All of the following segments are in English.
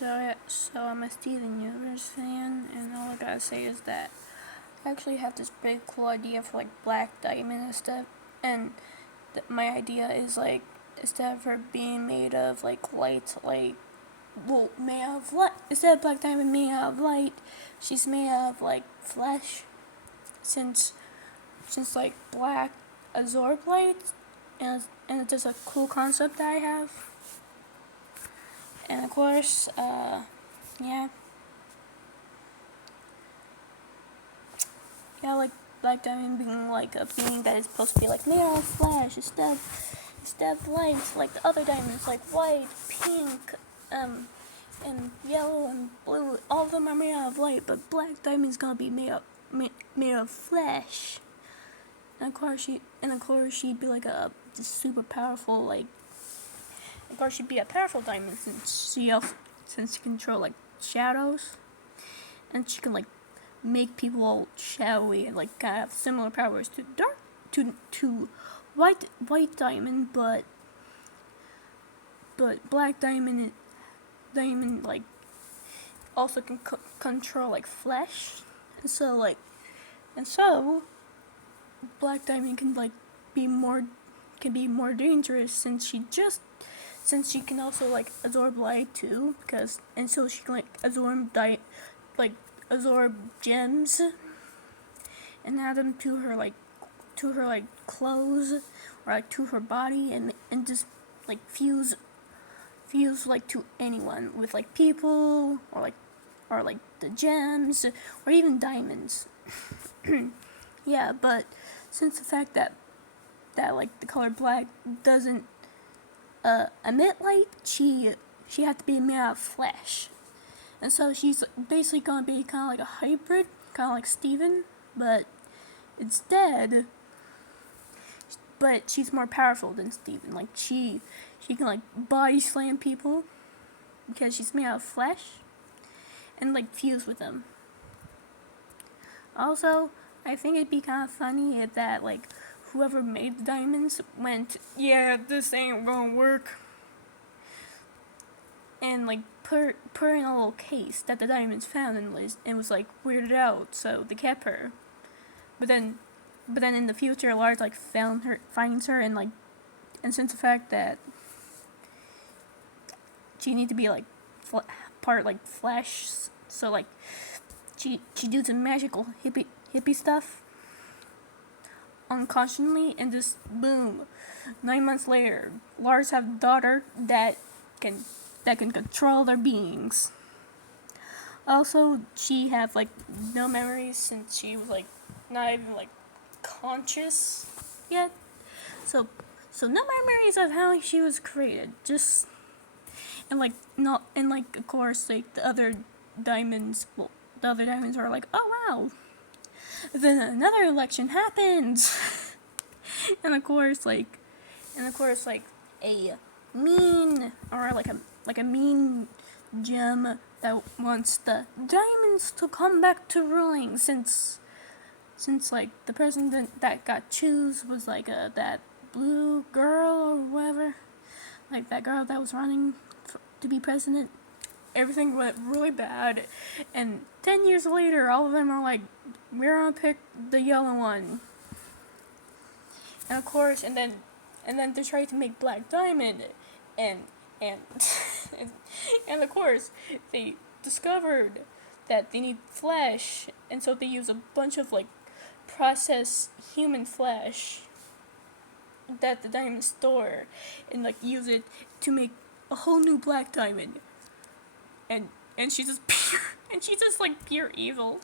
So I'm a Steven Universe fan, and all I gotta say is that I actually have this big cool idea for like Black Diamond and stuff. And my idea is like instead of her being made of like light, made of light. Instead of Black Diamond made out of light, she's made out of like flesh. Since like black absorb light, and it's just a cool concept that I have. And of course, yeah. Yeah, like Black Diamond being like a being that is supposed to be like made out of flesh instead of lights, like the other diamonds, like white, pink, and yellow and blue. All of them are made out of light, but Black Diamond's gonna be made of flesh. And of course she'd be like a super powerful like. Of course she'd be a powerful diamond since she control like shadows, and she can like make people all shadowy and like kind of have similar powers to white diamond, but Black diamond like also can control like flesh, and so Black Diamond can like be more dangerous since she can also like absorb light too, and so she can like absorb gems and add them to her clothes or like to her body, and just like fuse like to anyone with like people or like the gems or even diamonds. Yeah, but since the fact that like the color black doesn't emit light, she had to be made out of flesh, and so she's basically gonna be kind of like a hybrid, kind of like Steven, but she's more powerful than Steven. Like she can like body slam people because she's made out of flesh and like fuse with them. Also, I think it'd be kind of funny if that like whoever made the diamonds went, yeah, this ain't gonna work, and like put in a little case that the diamonds found and was like weirded out, so they kept her. But then in the future, Lars like finds her, and since the fact that she need to be like part like flesh, so like she do some magical hippie stuff unconsciously, and just boom, 9 months later, Lars have a daughter that can control their beings. Also, she had like no memories since she was like not even like conscious yet. So no memories of how she was created. Just and like not and like of course like the other diamonds. Well, the other diamonds are like, oh wow. Then another election happens, and of course like a mean or like a mean gem that wants the diamonds to come back to ruling since like the president that got choose was like that blue girl or whatever, like that girl that was running to be president. Everything went really bad, and 10 years later all of them are like, we're gonna pick the yellow one. And of course, and then they tried to make Black Diamond, and and and of course they discovered that they need flesh, and so they use a bunch of like processed human flesh that the diamond store, and like use it to make a whole new Black Diamond, and she's just like pure evil.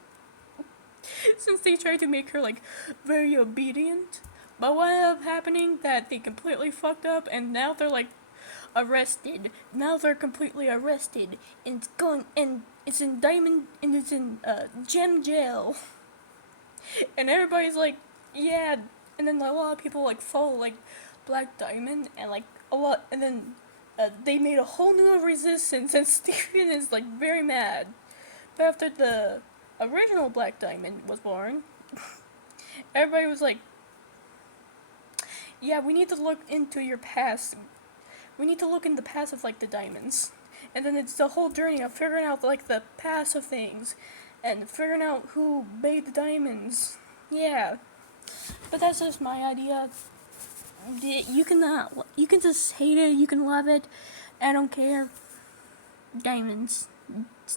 Since they tried to make her like very obedient, but what ended up happening that they completely fucked up, and now they're like arrested. Now they're completely arrested, and it's in diamond, and it's in gem jail, and everybody's like, yeah, and then a lot of people like follow like Black Diamond, and like a lot, and then they made a whole new resistance, and Steven is like very mad. But after the original Black Diamond was born, everybody was like, yeah, we need to look into your past. We need to look in the past of like the diamonds. and then it's the whole journey of figuring out like the past of things, and figuring out who made the diamonds. Yeah, but that's just my idea. You can just hate it, you can love it. I don't care. Diamonds.